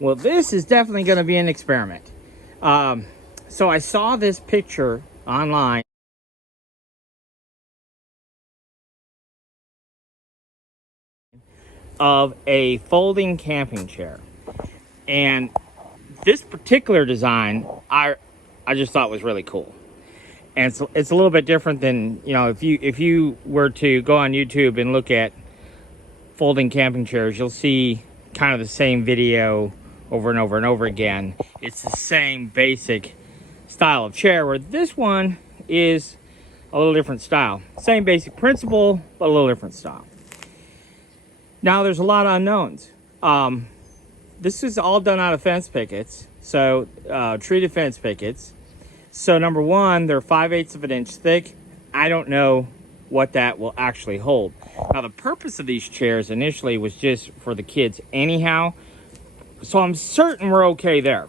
Well, this is definitely going to be an experiment. So I saw this picture online of a folding camping chair, and this particular design I just thought was really cool. And it's a little bit different than, you know, if you were to go on YouTube and look at folding camping chairs, you'll see kind of the same video over and over and over again. It's the same basic style of chair, where this one is a little different style. Same basic principle, but a little different style. Now, there's a lot of unknowns. This is all done out of fence pickets, so treated fence pickets. So number one, they're 5/8 of an inch thick. I don't know what that will actually hold. Now, the purpose of these chairs initially was just for the kids anyhow, so I'm certain we're okay there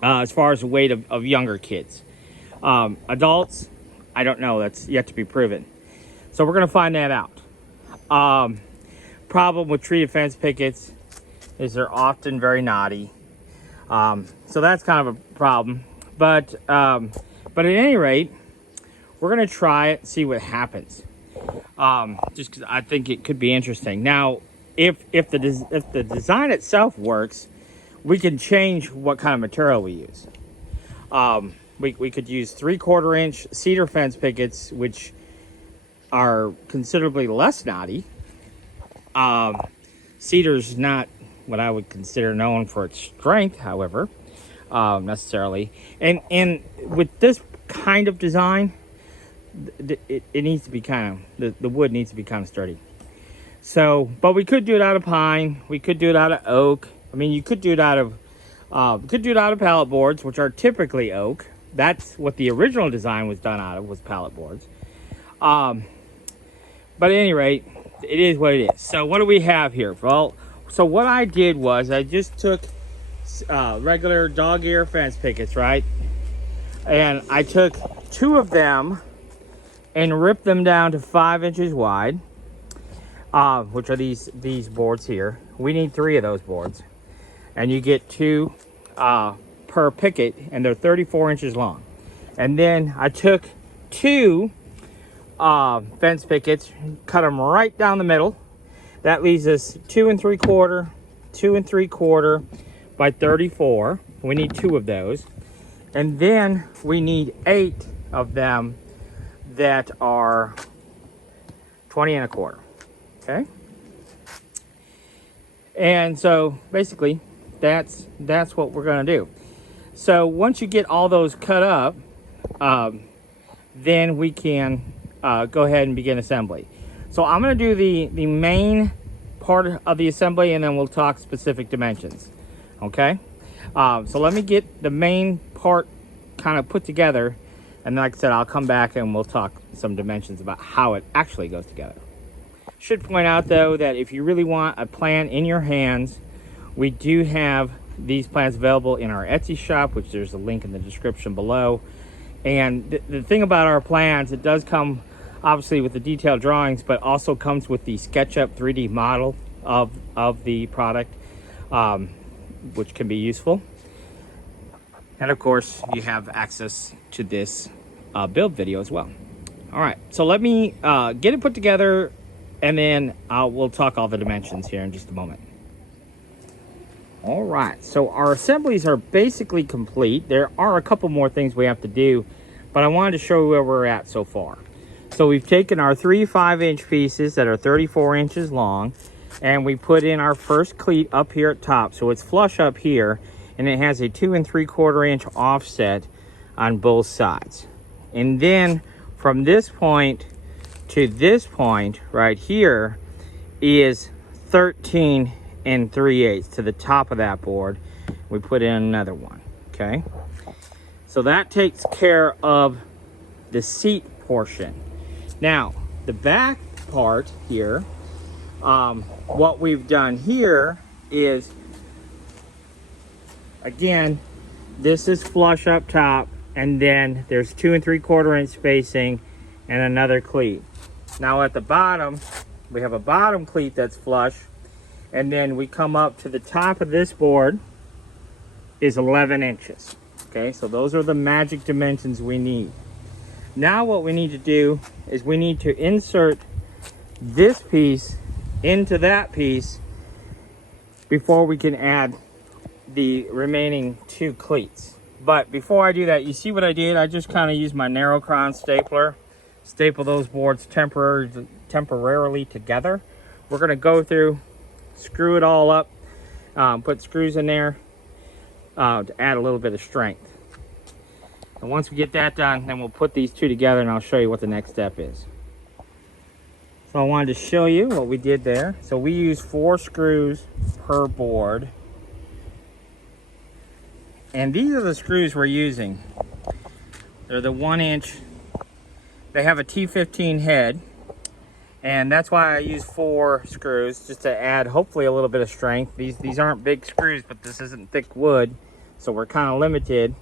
as far as the weight of younger kids. Adults, I don't know. That's yet to be proven. So we're going to find that out. Problem with treated fence pickets is they're often very knotty. So that's kind of a problem. But at any rate, we're going to try it, see what happens. Just because I think it could be interesting. Now, if the design itself works, we can change what kind of material we use. We could use 3/4 inch cedar fence pickets, which are considerably less knotty. Cedar's not what I would consider known for its strength, however, necessarily. And with this kind of design, it needs to be kind of, the wood needs to be kind of sturdy. So, but we could do it out of pine. We could do it out of oak. I mean, you could do it out of pallet boards, which are typically oak. That's what the original design was done out of, was pallet boards. But at any rate, it is what it is. So what do we have here? Well, so what I did was I just took regular dog ear fence pickets, right? And I took 2 of them and ripped them down to 5 inches wide, which are these boards here. We need 3 of those boards. And you get 2 per picket, and they're 34 inches long. And then I took 2 fence pickets, cut them right down the middle. That leaves us 2 3/4 by 34. We need 2 of those. And then we need 8 of them that are 20 1/4. Okay? And so basically that's what we're going to do. So once you get all those cut up, then we can go ahead and begin assembly. So I'm going to do the main part of the assembly, and then we'll talk specific dimensions. Okay? So let me get the main part kind of put together, and then, like I said, I'll come back and we'll talk some dimensions about how it actually goes together. Should point out, though, that if you really want a plan in your hands, we do have these plans available in our Etsy shop, which there's a link in the description below. And the thing about our plans, it does come obviously with the detailed drawings, but also comes with the SketchUp 3D model of the product, which can be useful. And of course, you have access to this build video as well. All right, so let me get it put together, and then we'll talk all the dimensions here in just a moment. All right, so our assemblies are basically complete. There are a couple more things we have to do, but I wanted to show you where we're at so far. So we've taken our 3 5-inch pieces that are 34 inches long, and we put in our first cleat up here at top. So it's flush up here, and it has a 2 3/4 inch offset on both sides. And then from this point to this point right here is 13 3/8 to the top of that board. We put in another one. Okay, so that takes care of the seat portion. Now the back part here, what we've done here is, again, this is flush up top, and then there's 2 3/4 inch spacing and another cleat. Now at the bottom, we have a bottom cleat that's flush, And then we come up to the top of this board is 11 inches. Okay, so those are the magic dimensions we need. Now what we need to do is we need to insert this piece into that piece before we can add the remaining 2 cleats. But before I do that, you see what I did? I just kind of used my narrow crown stapler, staple those boards temporarily together. We're going to go through, screw it all up, put screws in there to add a little bit of strength. And once we get that done, then we'll put these 2 together and I'll show you what the next step is. So I wanted to show you what we did there. So we use 4 screws per board. And these are the screws we're using. They're the 1-inch. They have a T15 head. And that's why I use 4 screws, just to add hopefully a little bit of strength. These aren't big screws, but this isn't thick wood, so we're kind of limited.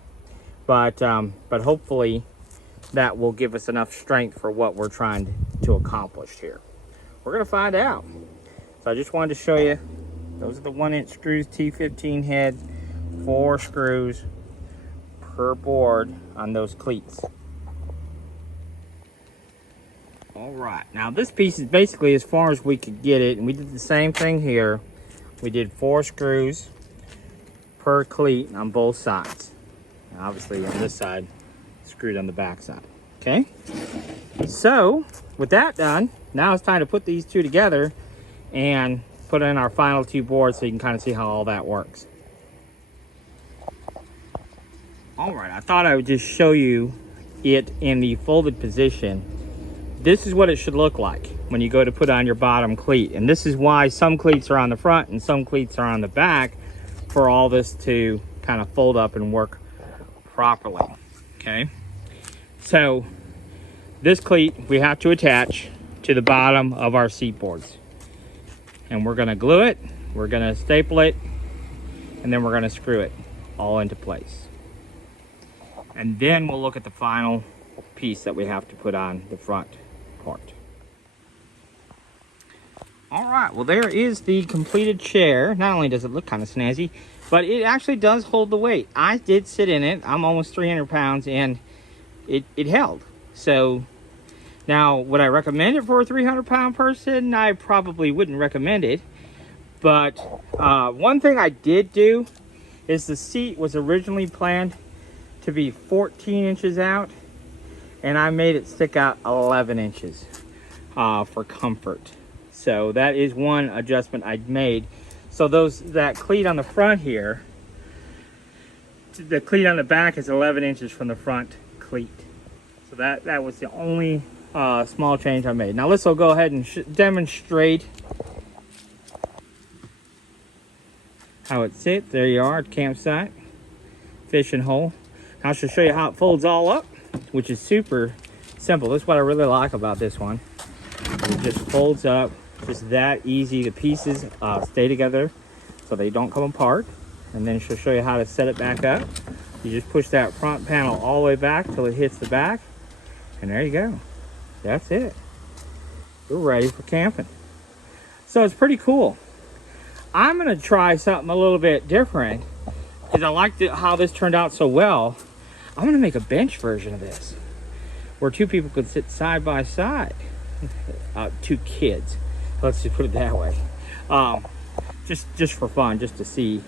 But hopefully that will give us enough strength for what we're trying to accomplish here. We're gonna find out. So I just wanted to show you, those are the 1-inch screws, T15 head, 4 screws per board on those cleats. All right, now this piece is basically as far as we could get it, and we did the same thing here. We did 4 screws per cleat on both sides. And obviously on this side, screwed on the back side, okay? So with that done, now it's time to put these 2 together and put in our final 2 boards so you can kind of see how all that works. All right, I thought I would just show you it in the folded position. This is what it should look like when you go to put on your bottom cleat. And this is why some cleats are on the front and some cleats are on the back, for all this to kind of fold up and work properly, okay? So this cleat we have to attach to the bottom of our seat boards. And we're gonna glue it, we're gonna staple it, and then we're gonna screw it all into place. And then we'll look at the final piece that we have to put on the front part. All right, well, there is the completed chair. Not only does it look kind of snazzy, but it actually does hold the weight. I did sit in it. I'm almost 300 pounds and it held. So now, would I recommend it for a 300-pound person? I probably wouldn't recommend it. But one thing I did do is the seat was originally planned to be 14 inches out, and I made it stick out 11 inches for comfort. So that is one adjustment I'd made. So that cleat on the front here, the cleat on the back is 11 inches from the front cleat. So that was the only small change I made. Now let's go ahead and demonstrate how it sits. There you are at campsite, fishing hole. Now I should show you how it folds all up, which is super simple. This is what I really like about this one. It just folds up, just that easy. The pieces stay together so they don't come apart. And then she'll show you how to set it back up. You just push that front panel all the way back till it hits the back, and there you go. That's it. We're ready for camping. So it's pretty cool. I'm gonna try something a little bit different because I liked how this turned out so well. I'm gonna make a bench version of this where 2 people could sit side by side. 2 kids, let's just put it that way. Just for fun, just to see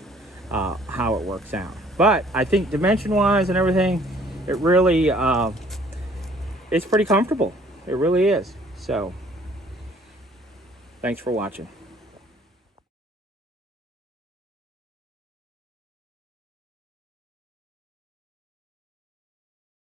how it works out. But I think dimension wise and everything, it really it's pretty comfortable. It really is. So thanks for watching.